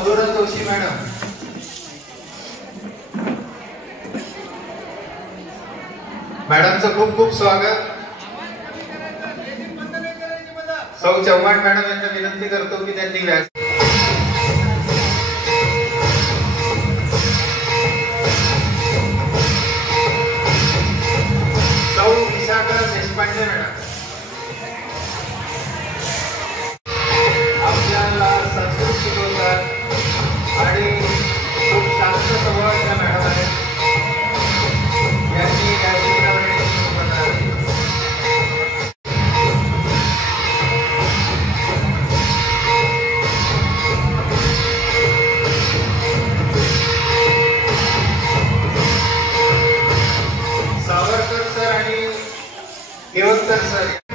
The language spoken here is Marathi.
मधुरा जोशी मॅडम, मॅडमचं खूप खूप स्वागत. सौ चव्हाण मॅडम यांना विनंती करतो की त्यांनी व्यास सौ विशाखा देशपांडे मॅडम, आपल्याला संस्कृत शिकवतात आणि खूप शांत स्वभावाच्या मॅडम आहेत. यांनी सावरकर सर आणि केवलकर सर